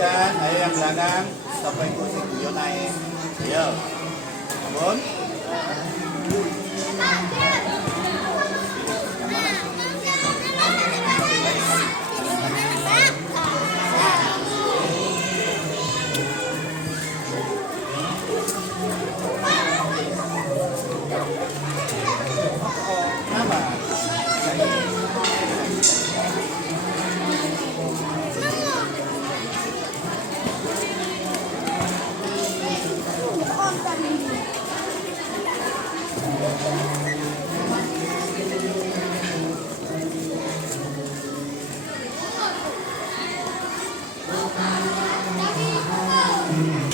teruskan. Ayo yang belakang. Sampai kursi guyon naik. Ayo. Bangun.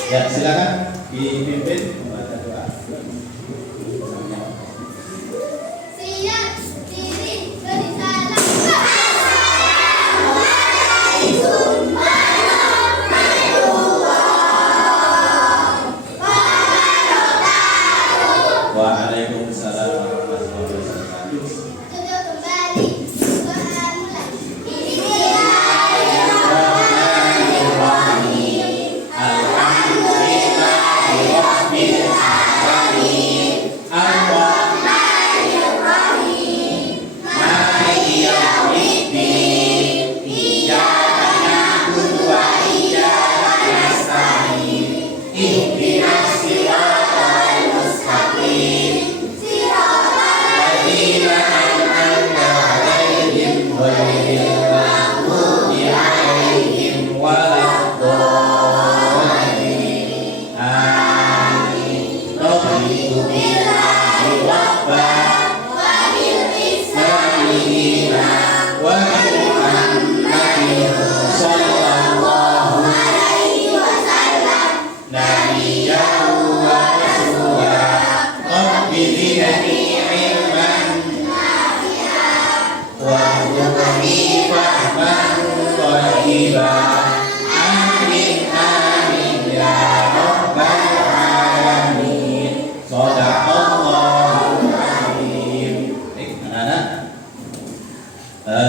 Ya, silakan dipimpin membaca doa. Siap, diri, beri salam. Assalamualaikum warahmatullahi wabarakatuh. Waalaikumsalam warahmatullahi wabarakatuh. Duduk kembali. Mulai.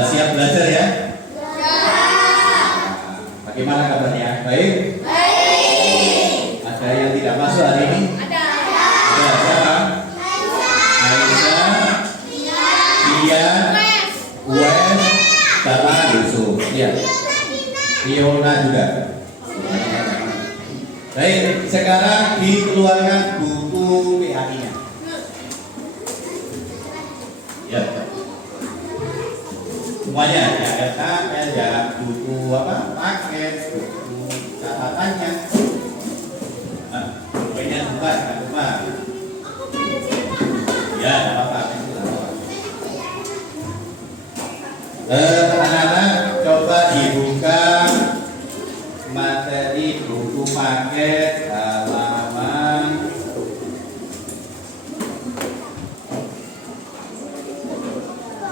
Siap belajar ya? Bagaimana kabarnya? Baik? Baik. Ada yang tidak masuk hari ini? Ada. Ada siapa? Aisyah, Dian, Wes, Bapak Yusuf. Iya. Fiona juga. Baik, sekarang dikeluarkan buku PAI-nya. Ya. Semuanya ya, LKS ya, buku apa? Paket, buku catatannya. Nah, pokoknya lupa, jangan lupa. Ya, nggak apa-apa. Anak-anak coba dibuka materi buku paket halaman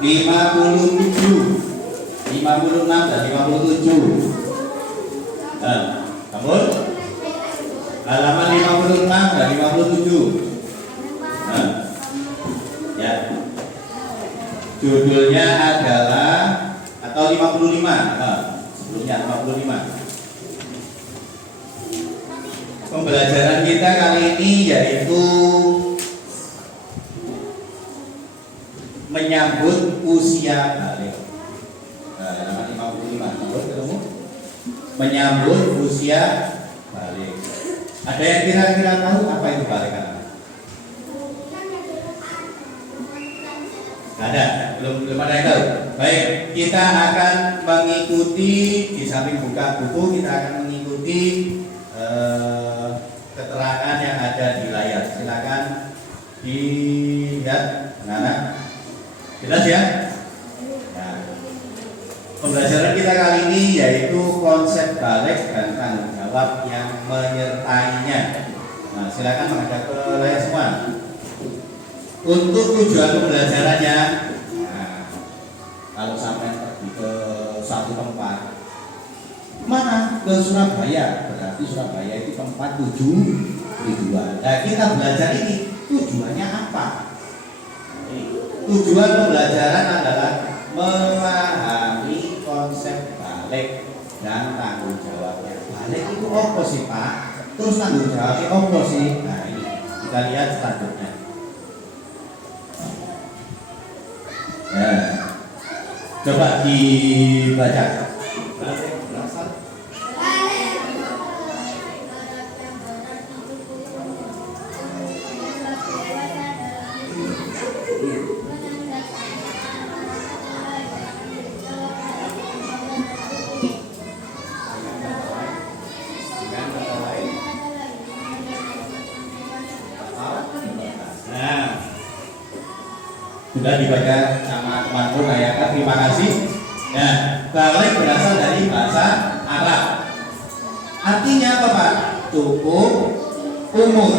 57, 56 dan 57. Kamu halaman 56 dan 57. Ya. Judulnya adalah atau 55. Sebelumnya 55. Pembelajaran kita kali ini yaitu menyambut usia balik. Halaman 55. Ketemu? Menyambut usia balik. Ada yang kira-kira tahu apa itu balik? Ada, belum ada yang tahu. Baik, kita akan mengikuti di samping buka buku, kita akan mengikuti keterangan yang ada di layar. Silakan dilihat, anak-anak. Jelas ya? Nah, pembelajaran kita kali ini yaitu konsep balik dan tanggung jawab yang menyertainya. Nah, silakan menghadap ke layar semua. Untuk tujuan pembelajarannya, nah, kalau sampai pergi ke satu tempat, mana? Ke Surabaya, berarti Surabaya itu tempat tujuan. Nah, kita belajar ini tujuannya apa? Tujuan pembelajaran adalah memahami konsep balik dan tanggung jawabnya. apa sih Pak? Terus tanggung jawabnya apa sih? Nah ini kita lihat selanjutnya. Ya, coba dibaca. Berasal dengan kata lain. Nah, sudah dibaca sama temanku Nayaka, terima kasih. Nah, balik berasal dari bahasa Arab. Artinya apa Pak? Cukup umur.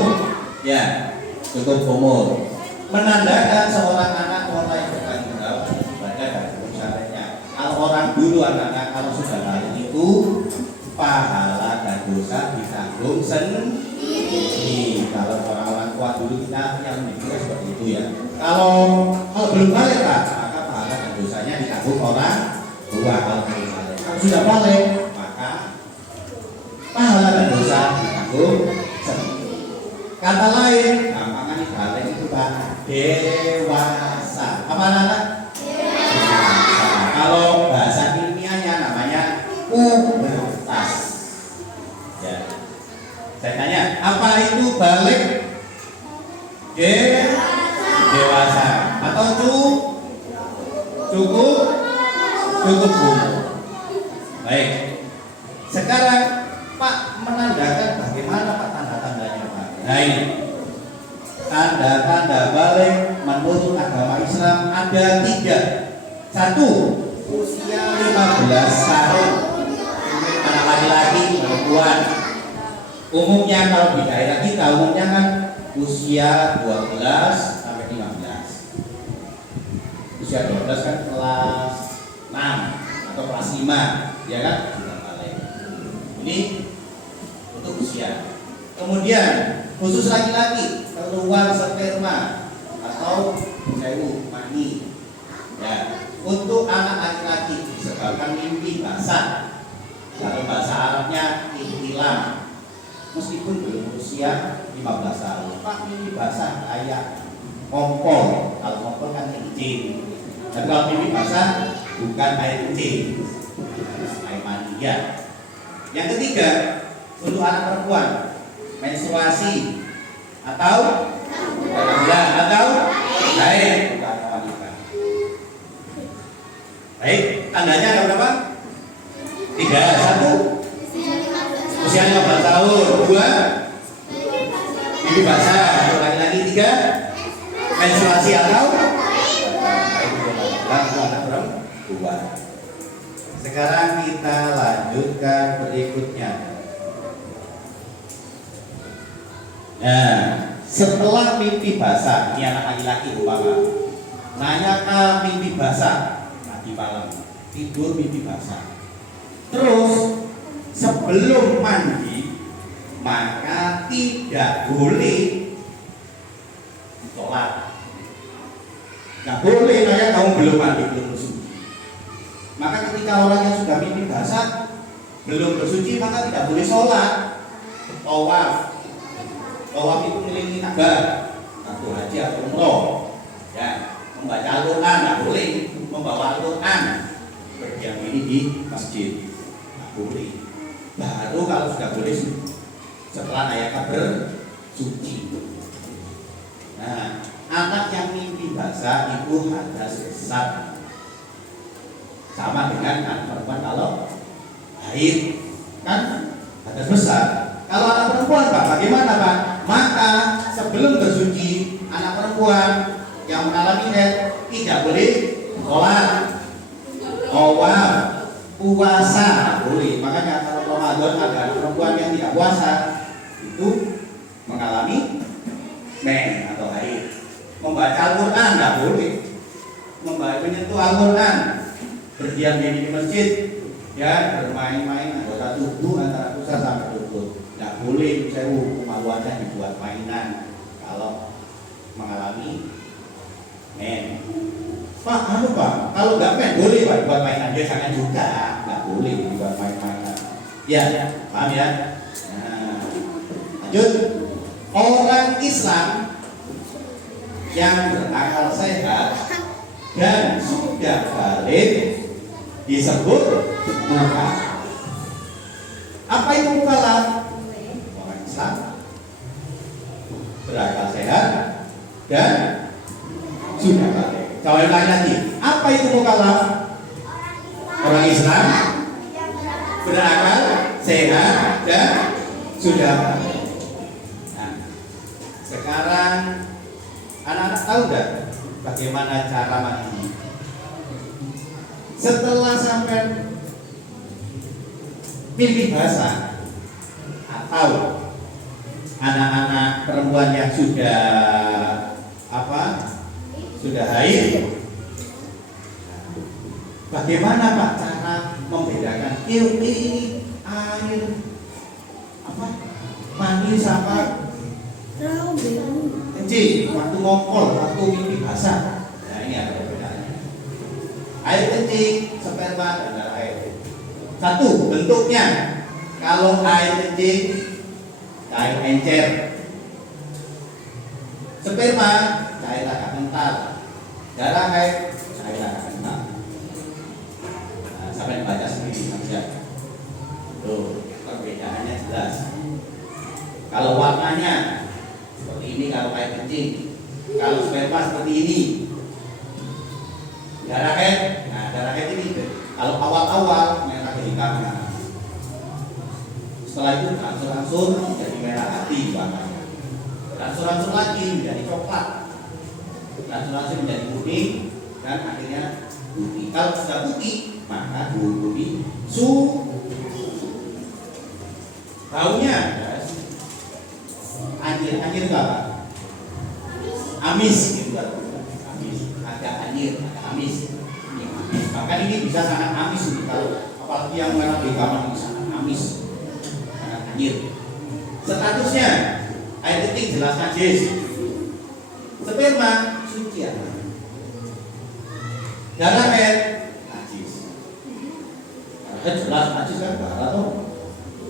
Ya, cukup umur. Menandakan seorang anak orang yang bertanggung jawab ibadah dan usahanya. Kalau orang dulu anak-anak kalau sudah balik itu pahala dan dosa ditanggung sendiri. Kalau orang tua dulu kita yang mikirnya seperti itu ya. Kalau belum balik Pak, maka pahala dan dosanya ditanggung orang tua. Kalau belum balik, kalau sudah balik maka pahala dan dosa ditanggung sendiri. Kata lain, gampangan balik itu Pak, dewasa. Apa anak? Dewasa. Kalau bahasa ilmiahnya namanya pubertas. Ya. Saya tanya, apa itu balik? Dewasa atau cukup umur. Baik. Sekarang Pak menandakan bagaimana Pak tanda-tandanya Pak? Nah ini tanda-tanda balik menurut agama Islam ada 3. 1, usia 15 tahun. Anak laki-laki, perempuan. Umumnya kalau di daerah kita umumnya kan usia 12 sampai 15. Usia 12 kan kelas 6 atau kelas 5, ya kan? Sudah balik. Ini untuk usia. Kemudian khusus laki-laki keluar sperma atau mani. Ya, untuk anak laki-laki disebabkan mimpi basah. Kalau bahasa Arabnya ihtilam. Meskipun belum usia 15 tahun, Pak mimpi basah kayak kompor. Kalau kompor kan kencing. Tapi kalau mimpi basah bukan air kencing, air mandi ya. Yang ketiga, untuk anak perempuan menstruasi atau haid bukan wanita. Baik, tandanya ada berapa? 3. 1, usia 15 tahun. 2, mimpi basah untuk laki-laki. 3, menstruasi atau anak perempuan. Sekarang kita lanjutkan berikutnya. Nah, setelah mimpi basah, ini anak laki-laki umpama nanya mimpi basah tadi malam, tidur mimpi basah. Terus sebelum mandi maka tidak boleh sholat. Nggak boleh nanya kamu belum mandi, belum bersuci. Maka ketika orang yang sudah mimpi basah belum bersuci maka tidak boleh sholat. Tawaf itu mengelilingi Ka'bah, atau haji atau umroh. Ya, membaca Al-Quran nggak boleh, membawa Al-Quran berdiam diri di masjid nggak boleh. Baru kalau sudah boleh setelah ayat bersuci. Nah, anak yang mimpi basah itu hadas besar, sama dengan anak perempuan kalau haid kan hadas besar. Kalau anak perempuan Pak, bagaimana Pak? Maka sebelum bersuci anak perempuan yang mengalami haid tidak boleh sholat, tawaf, puasa boleh. Makanya kalau Ramadan ada anak perempuan yang tidak puasa itu mengalami men atau haid. Membaca Al-Quran tidak boleh, menyentuh Al-Quran, berdiam diri di masjid, ya bermain-main anggota tubuh antara pusat sampai lutut. Tidak boleh, kemaluannya dibuat mainan kalau mengalami men. Pak, kalau nggak men boleh Pak buat mainan, dia jangan juga, nggak boleh dibuat main-mainan. Ya, paham ya? Lanjut, orang Islam yang berakal sehat dan sudah balik disebut mukallaf. Apa itu mukallaf? Orang Islam berakal sehat dan sudah balik. Kalau lagi, apa itu mukallaf? Orang Islam berakal sehat dan sudah balik. Nah, sekarang anak-anak tahu nggak bagaimana cara mandi? Setelah sampai mimpi basah atau anak-anak perempuan yang sudah sudah haid, bagaimana Pak cara membedakan ini air mandi sama kencing waktu ngokol, waktu mimpi basah? Nah, ini ada perbedaannya. Air kencing, sperma dan darah air. Satu, bentuknya. Kalau air kencing, air encer. Sperma, cair agak kental. Darah air, cair agak kental. Nah, sampai baca sendiri saja. Tuh, perbedaannya jelas. Kalau warnanya seperti ini kalau air kencing, kalau sperma seperti ini. Darah air, nah darah air ini kalau awal-awal merah kehitamnya. Setelah itu berangsur-angsur menjadi merah hati warnanya. Berangsur-angsur lagi menjadi coklat. Berangsur-angsur menjadi kuning dan akhirnya putih. Kalau sudah putih, maka dihukumi baunya anjir apa? Amis gitu kan. Amis, agak anjir, agak amis. Bahkan ini bisa sangat amis nih, kalau apalagi yang merah di kamar ini sangat amis, sangat anjir. Statusnya air kencing jelas najis, sperma suci ya, darah air najis. Jelas najis kan bahaya tuh.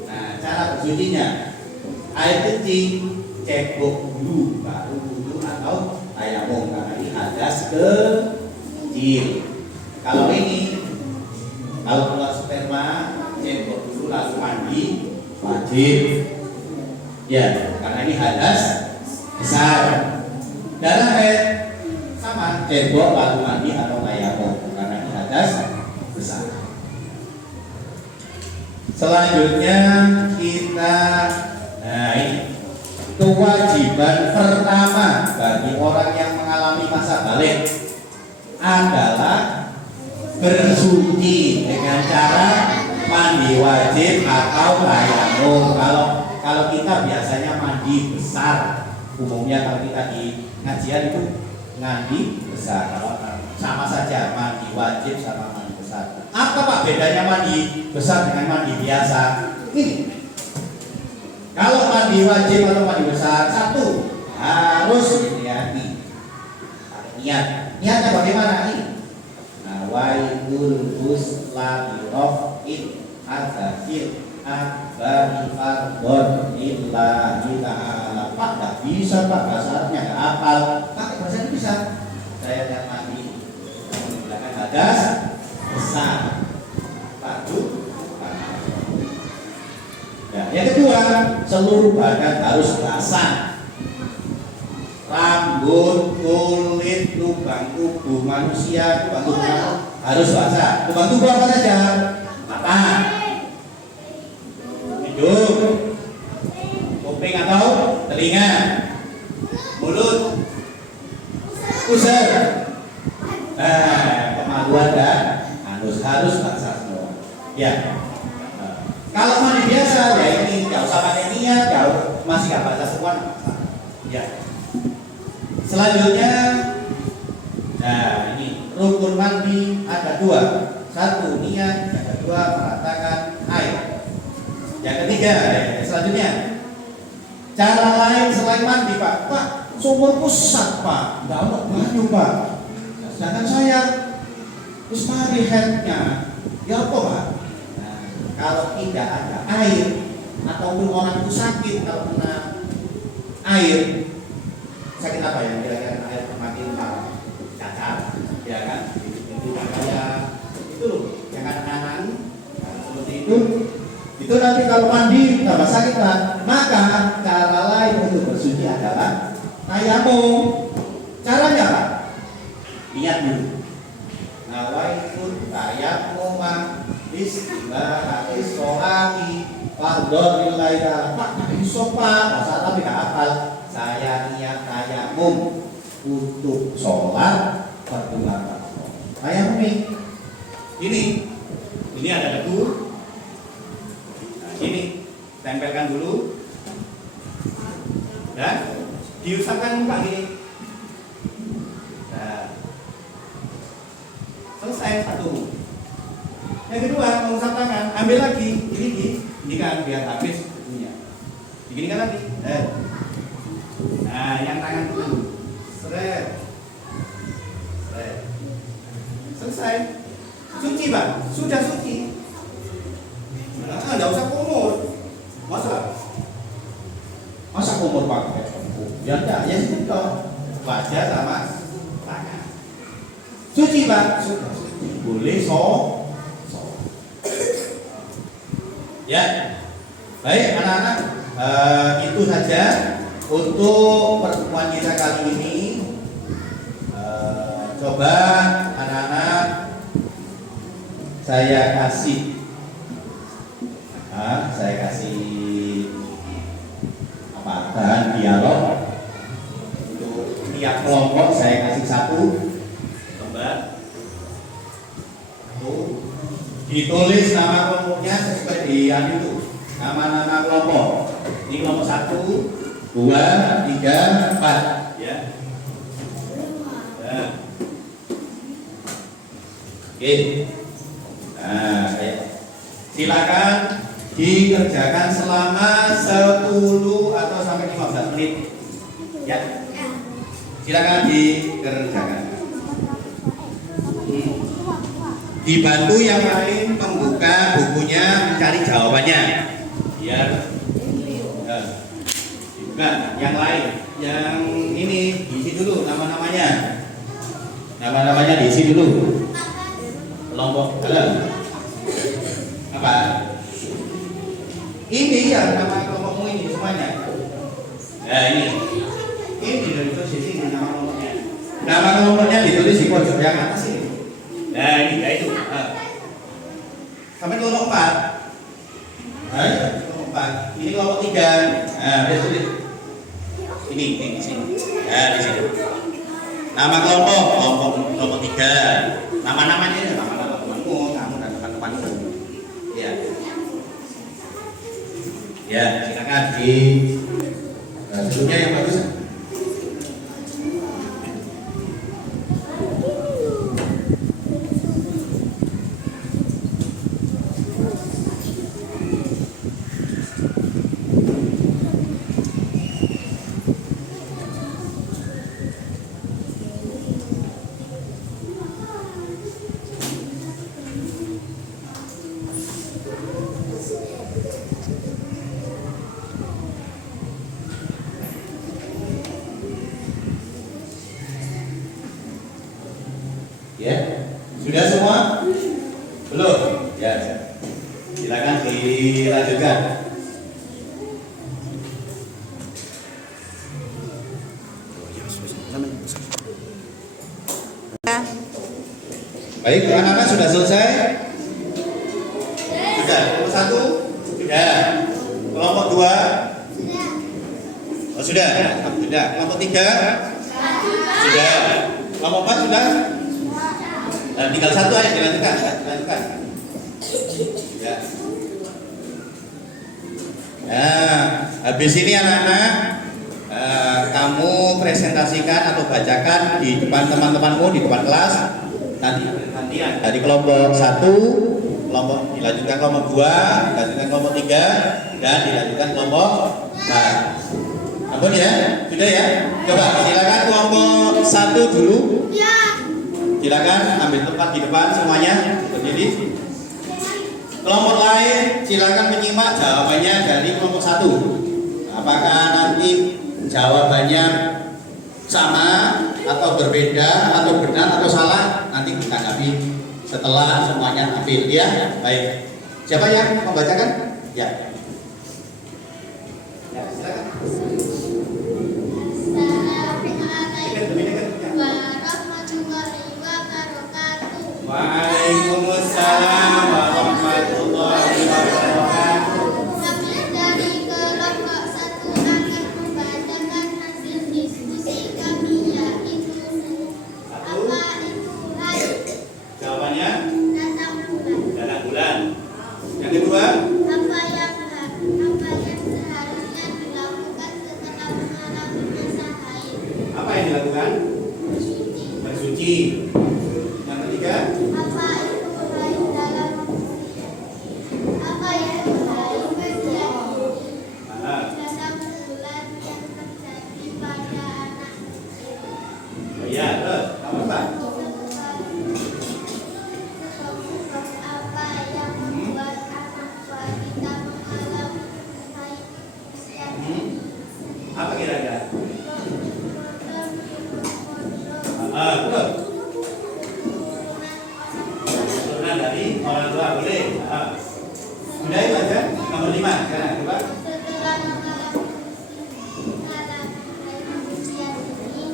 Nah, cara bersucinya air kencing cebok dulu baru wudu atau tayamum karena ini hadas kecil. Kalau ini, kalau keluar sperma, cebok dulu lalu mandi wajib. Ya, karena ini hadas besar. Darah air sama, cebok lalu mandi atau tayamum karena ini hadas besar. Selanjutnya kita, nah ini kewajiban pertama bagi orang yang mengalami masa balik adalah bersuci dengan cara mandi wajib atau tayamum. Kalau kita biasanya mandi besar, umumnya kalau kita di ngajian itu mandi besar. Kalau sama saja mandi wajib sama mandi besar. Apa Pak bedanya mandi besar dengan mandi biasa? Ini. Kalau mandi wajib atau mandi besar, satu harus diniati. Niatnya bagaimana ini? Wailul huslami rof'in adzakir akbari fardon illahi ta'ala. Pak gak bisa Pak, bahasa Arabnya gak hafal. Pakai bahasa ini bisa. Saya yang mandi menggunakan hadas besar padu. Ya, yang kedua, seluruh badan harus basah. Rambut, kulit, lubang tubuh manusia, lubang tubuh harus basah. Lubang tubuh apa saja? Mata, hidung, kuping atau telinga, mulut, pusar, kemaluan dan anus harus basah semua. Ya. Kalau mandi biasa, ya ini nggak usah pakai niat, masih nggak basah semua, ya. Selanjutnya, nah ini rukun mandi ada dua, satu niat, yang kedua meratakan air. Yang ketiga, selanjutnya cara lain selain mandi Pak. Pak, sumur pusat Pak, nggak ada banyu Pak. Sedangkan saya terus mari headnya, ya apa Pak? Nah, kalau tidak ada air ataupun orang itu sakit kalau kena air. Sakit apa yang kira-kira air makin parah? Cacat, ya kan? Itu kayak itu loh, yang kanan-kanan seperti itu. Itu nanti kalau mandi tambah sakit lah. Maka cara lain untuk bersuci adalah tayamum. Caranya apa? Lihat dulu. Nawaitu tayamum bismillahis sholati fardhon lillahi ta'ala. Sopan, masa tapi gak hafal. Saya niat tayamum untuk sholat perbulan. Tayamum ini ada debu. Ini tempelkan dulu dan diusapkan muka gini. Nah, selesai satu. Yang kedua, mengusap tangan, ambil lagi ini kan biar habis punya. Begini kan lagi. Nah, yang tangan dulu. Seret. Selesai. Suci, Bang. Sudah suci. Nggak usah kumur. Masa kumur pakai kumur? Ya enggak, ya itu wajah sama tangan. Suci, Pak. Sudah suci. Boleh Ya. Baik, anak-anak, itu saja untuk pertemuan kita kali ini. Coba anak-anak saya kasih bahan dialog untuk tiap kelompok. Saya kasih satu lembar, ditulis nama kelompoknya sesuai di itu, nama-nama kelompok. Ini kelompok 1, 2, 3, 4 ya. Oke. Nah, silakan dikerjakan selama 10 atau sampai 15 menit. Ya. Silakan dikerjakan. Dibantu yang lain membuka bukunya, mencari jawabannya. Biar dibuka. Yang lain, yang ini diisi dulu nama-namanya. Nama-namanya diisi dulu. Kelompok apa? Ini yang nama kelompokmu ini semuanya. Nah ini dari posisi ini nama kelompoknya. Nama kelompoknya ditulis di pojok yang atas ini. Nah ini ya itu. Sampai kelompok 4. Kelompok 4. Ini kelompok 3. Nah, tulis. Ini di sini. Nah, di sini. Nama kelompok 3. Nama-namanya nama-nama temanmu, kamu dan teman-temanmu. Ya. Ya, silakan di dulunya yang bagus. Ya, sudah semua? Belum? Ya, silakan dilanjutkan. Baik, anak-anak sudah selesai? Sudah. Kelompok 1? Sudah. Kelompok 2? Oh, sudah. Sudah. Kelompok 3? Sudah. Kelompok 4 sudah? Tinggal 1 aja dilanjutkan. Ya. Nah, habis ini anak-anak kamu presentasikan atau bacakan di depan teman-temanmu di depan kelas. Nanti dari kelompok 1, kelompok dilanjutkan kelompok 2, dilanjutkan kelompok 3, dan dilanjutkan kelompok 4. Ampun ya, sudah ya. Coba silakan kelompok 1 dulu. Silakan ambil tempat di depan semuanya berdiri. Kelompok lain silakan menyimak jawabannya dari kelompok 1. Apakah nanti jawabannya sama atau berbeda atau benar atau salah, nanti kita tanggapi setelah semuanya ambil ya. Baik. Siapa yang membacakan? Ya. Ya, silakan. Assalamualaikum warahmatullahi wabarakatuh. Waalaikumsalam warahmatullahi wabarakatuh. Kami dari kelompok 1 akan membacakan hasil diskusi kami, yaitu apa itu hari Jawabannya datang bulan. datang bulan. Yang kedua, Apa yang seharusnya dilakukan setelah mengalami masa haid? apa yang dilakukan? Bersuci. Bersuci. Yang ketiga, Apa itu haid dalam apa itu haid usia dini? ah, Datang bulan yang terjadi pada anak. oh iya, terus apa Pak? Sebab apa yang membuat anak wanita mengalami haid usia dini? Apa kira-kira? Terus turunan dari orang tua boleh. Sudah itu aja. Nomor 5 sekarang coba. Setelah mengalami haid usia dini,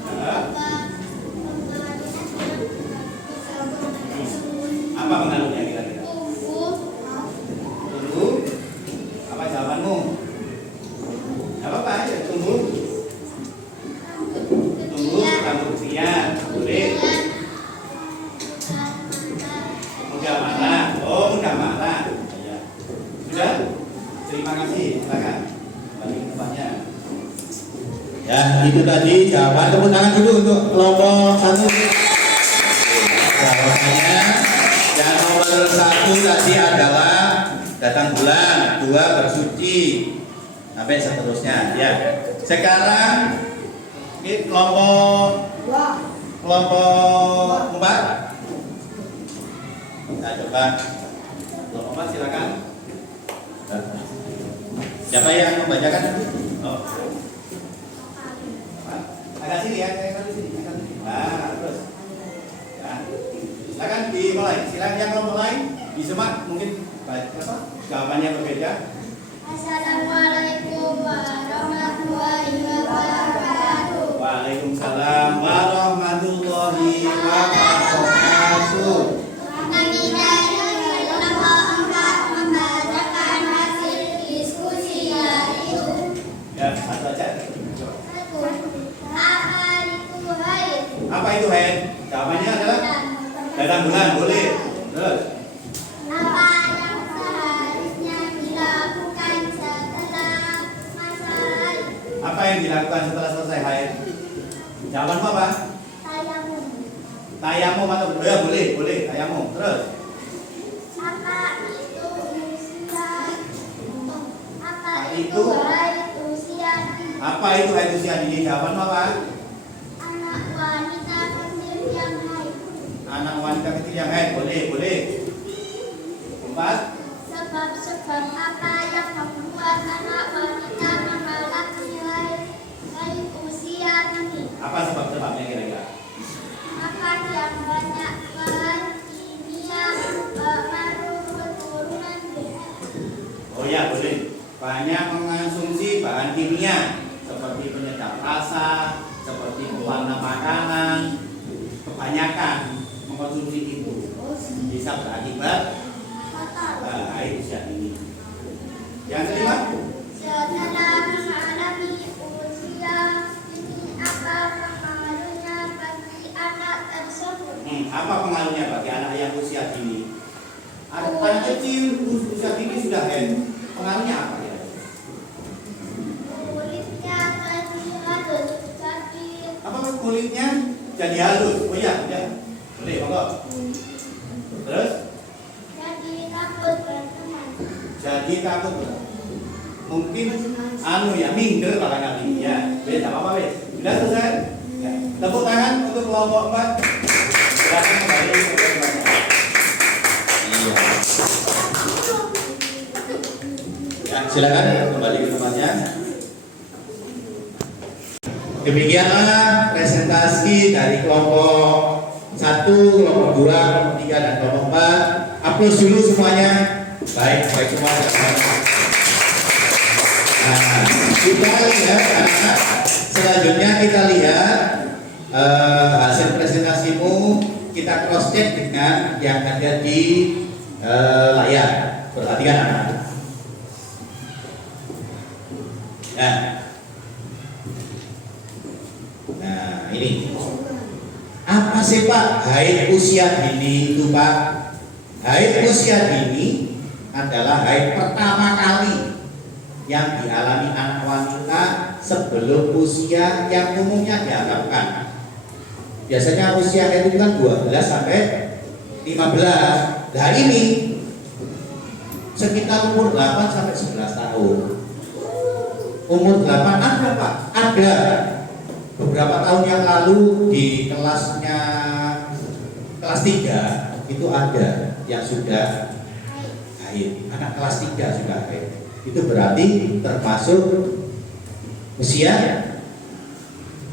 Apa pengaruhnya kira-kira? tumbuh Tunggu. Apa jawabanmu? Gak apa-apa ya, tunggu. Tunggu rambut usia. Boleh. Mudah marah. Oh, mudah marah. Ya. Sudah? Terima kasih. Silakan. Kembali ke tempatnya. Ya, itu tadi jawaban. Tepuk tangan dulu untuk kelompok 1. Jawabannya yang nomor 1 tadi adalah datang bulan, 2 bersuci, sampai seterusnya. Ya. Sekarang ini kelompok 4. Kita coba Kelompok 4 silakan. siapa yang membacakan? Oh. Agak sini ya, agak sini. Nah, terus. Ya. Silakan dimulai. Silakan yang mau mulai disemak mungkin apa? Jawabannya berbeda. Assalamualaikum warahmatullahi wabarakatuh. Waalaikumsalam warahmatullahi wabarakatuh. Kami dari kelompok 4 membacakan hasil diskusi, yaitu Ya, satu aja. apa itu haid? Apa itu haid? Jawabannya adalah datang bulan, boleh. Terus. Apa yang seharusnya dilakukan setelah masa haid? Apa yang dilakukan setelah selesai haid? Jawabanmu apa? Tayamum. Tayamum atau ya, boleh tayamum. Terus. Apa itu usia? Apa Itu? itu haid usia? Apa itu haid usia dini? Jawabanmu apa? Anak wanita kecil yang haid. Anak wanita kecil yang haid, boleh. 4. Sebab-sebab apa yang membuat anak wanita mengalami haid usia dini? Apa sebab-sebabnya kira-kira? Makan yang banyak bahan kimia berpengaruh keturunan. Oh ya, boleh. Banyak mengonsumsi bahan kimia seperti penyedap rasa, seperti pewarna makanan. Kebanyakan mengkonsumsi itu bisa berakibat haid usia dini. Yang kelima, Setelah mengalami usia dini, apa pengaruhnya bagi anak tersebut? apa pengaruhnya bagi anak yang usia dini? Anak kecil usia dini sudah haid. Pengaruhnya apa ya? Kulitnya jadi halus, Apa kulitnya jadi halus? Oh ya. Boleh, monggo. Terus jadi takut berteman. jadi takut mungkin minder barangkali ya. Beda apa wes? Sudah selesai? Ya. Tepuk tangan untuk kelompok 4. Silakan kembali ke tempatnya. Iya. Ya, silakan kembali ke tempatnya. Demikianlah presentasi dari kelompok 1, kelompok 2, kelompok 3, dan kelompok 4. Aplaus dulu semuanya. Baik semua. Nah, kita lihat anak-anak. Selanjutnya kita lihat hasil presentasimu. Kita cross check dengan yang ada di layar. Perhatikan anak-anak. Nah, ini apa sih Pak haid usia dini itu Pak? Haid usia dini adalah haid pertama kali yang dialami anak wanita sebelum usia yang umumnya diharapkan. Biasanya usia itu kan 12 sampai 15. Nah ini sekitar umur 8 sampai 11 tahun. Umur 8 ada Pak? Ada. Beberapa tahun yang lalu di kelas 3 itu ada yang sudah haid. Anak kelas 3 sudah haid. Itu berarti termasuk usia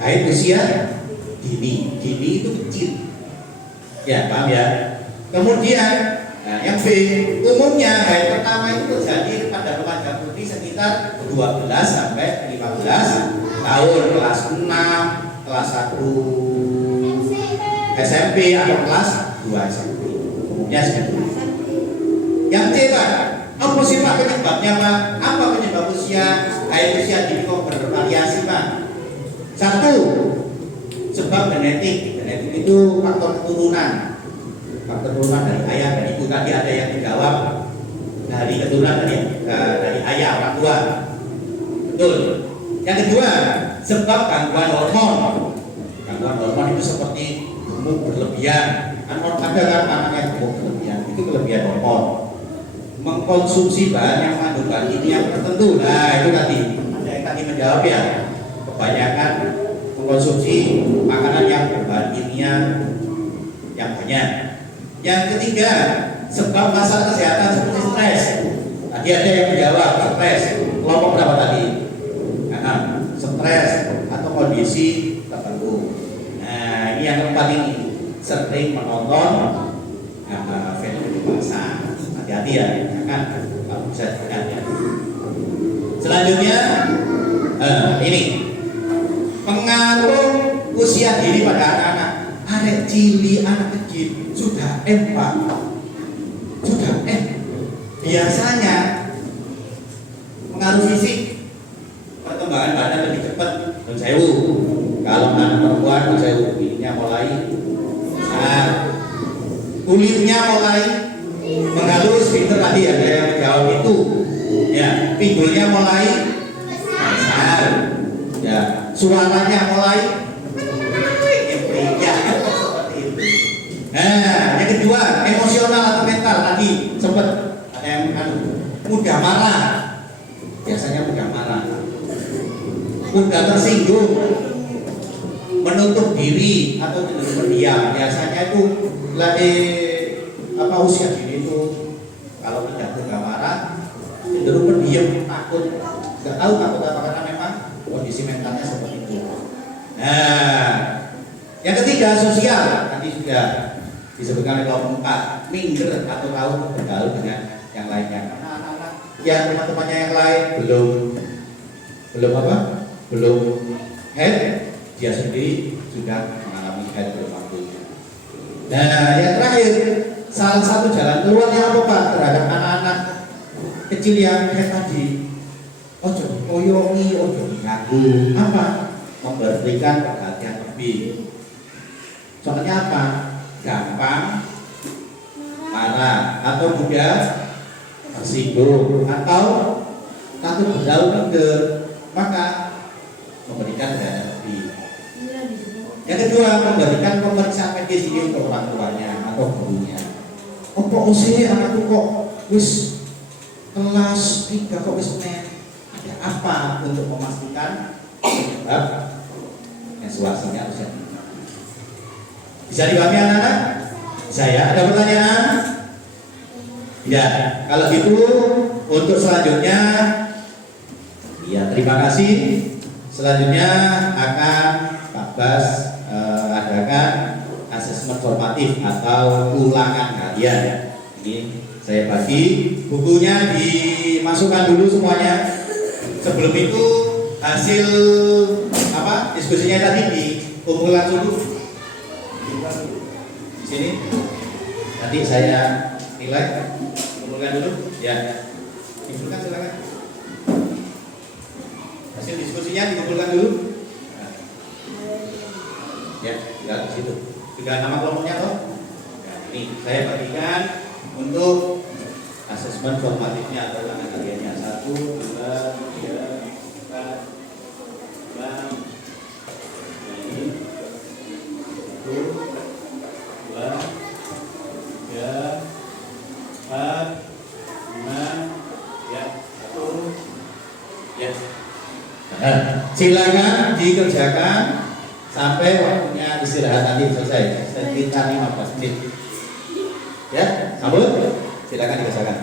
haid usia dini. Dini itu kecil. Ya, paham ya? Kemudian yang B, umumnya haid pertama itu terjadi pada remaja putri sekitar 12 sampai 15 tahun, kelas 6, kelas 1 SMP atau kelas 2 SMP. Umumnya seperti itu. Yang C Pak, apa sih Pak penyebabnya Pak? Apa penyebab haid usia dini kok bervariasi Pak? 1, sebab genetik. Genetik itu faktor keturunan. Faktor keturunan dari ayah dan ibu. Tadi ada yang dijawab dari keturunan dari ayah orang tua. Betul. Yang kedua, sebab gangguan hormon. Gangguan hormon itu seperti gemuk berlebihan. Ada kan anaknya gemuk berlebihan. Itu kelebihan hormon. Mengkonsumsi bahan yang mengandung bahan kimia tertentu. Nah itu tadi ada yang tadi menjawab ya. Kebanyakan mengkonsumsi makanan yang berbahan kimia yang banyak. Yang ketiga, sebab masalah kesehatan seperti stres. Tadi ada yang menjawab stres. Kelompok berapa tadi? Stres atau kondisi tertentu. Nah ini yang keempat ini, sering menonton film dewasa. Hati-hati ya, kan kalau bisa ya. Selanjutnya ini pengaruh usia dini pada anak-anak. Anak cili, anak kecil sudah Pak, sudah biasanya pengaruh fisik, perkembangan badan lebih cepat. Dan sewu kalau anak perempuan sewu kulitnya mulai kulitnya mulai menghalus, pinter tadi ada yang menjawab itu ya. Pinggulnya mulai besar ya, suaranya mulai ya, seperti itu. Nah yang kedua, emosional atau mental. Tadi sempat ada yang mudah marah, biasanya mudah marah, mudah tersinggung, menutup diri atau cenderung berdiam. Biasanya itu lagi usia dini itu kalau tidak mudah marah, cenderung berdiam, takut, nggak tahu takut apa, karena memang kondisi mentalnya seperti itu. Nah, yang ketiga sosial, tadi sudah disebutkan oleh kelompok 4, minder atau tahu bergaul dengan yang lainnya. Karena anak-anak yang teman-temannya yang lain belum haid, dia sendiri sudah mengalami haid belum waktunya. Nah, yang terakhir, salah satu jalan keluarnya apa Pak terhadap anak-anak kecil yang haid tadi? Ojo koyongi, ojo diganggu. Apa? Memberikan perhatian lebih. Soalnya apa? Gampang marah atau mudah tersinggung atau takut bergaul maka memberikan perhatian lebih. Yang kedua, memberikan pemeriksaan medis ini untuk orang tuanya atau gurunya. Opo usia anakku kok wis kelas 3 kok wis ada apa, untuk memastikan penyebab menstruasinya usia dini. Bisa dipahami anak-anak? Saya ada pertanyaan? Ya, kalau gitu untuk selanjutnya ya terima kasih. Selanjutnya akan Pak Bas adakan asesmen formatif atau ulangan harian. Ini saya bagi bukunya, dimasukkan dulu semuanya. Sebelum itu hasil diskusinya tadi dikumpulkan dulu di sini. Nanti saya nilai. Kumpulkan dulu, ya. Kumpulkan silakan. Hasil diskusinya dikumpulkan dulu. Nah. Ya, di situ. Sudah nama kelompoknya toh? Nah, ini saya bagikan untuk asesmen formatifnya atau ulangan hariannya. 1, 2, 3, 4, 5, ini 1, 2, 3, 4, 5, ya 1, ya. Nah, silakan dikerjakan sampai waktunya istirahat nanti selesai, sekitar 15 menit. Ya, sambut. Silakan dikerjakan.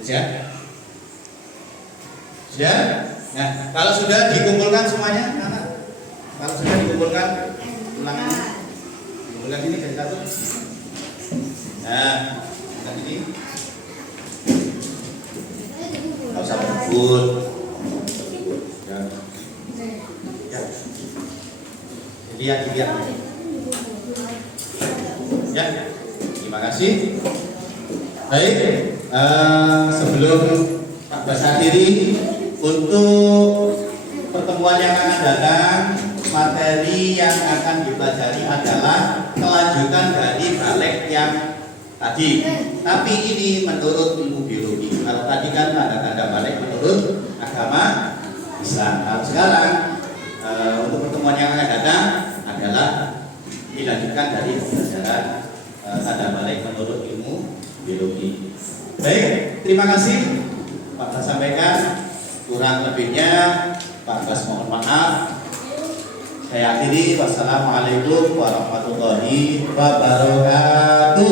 Sudah? Sudah? Nah, kalau sudah dikumpulkan semuanya, kalau sudah dikumpulkan ulangannya, dikumpulkan sini jadi satu. Nah, ini nggak usah berebut. Ya. Ya. Dilihat. Ya, terima kasih. Baik, sebelum Pak Bas akhiri, untuk pertemuan yang akan datang, materi yang akan dipelajari adalah kelanjutan dari balik yang tadi. Tapi ini menurut ilmu biologi. Kalau tadi kan tanda-tanda balik menurut agama Islam. Kalau sekarang untuk pertemuan yang akan datang adalah dilanjutkan dari pembelajaran tanda balik menurut ilmu biologi. Baik, terima kasih Pak Bas sampaikan. Kurang lebihnya Pak Bas mohon maaf. Saya akhiri. Wassalamualaikum warahmatullahi wabarakatuh.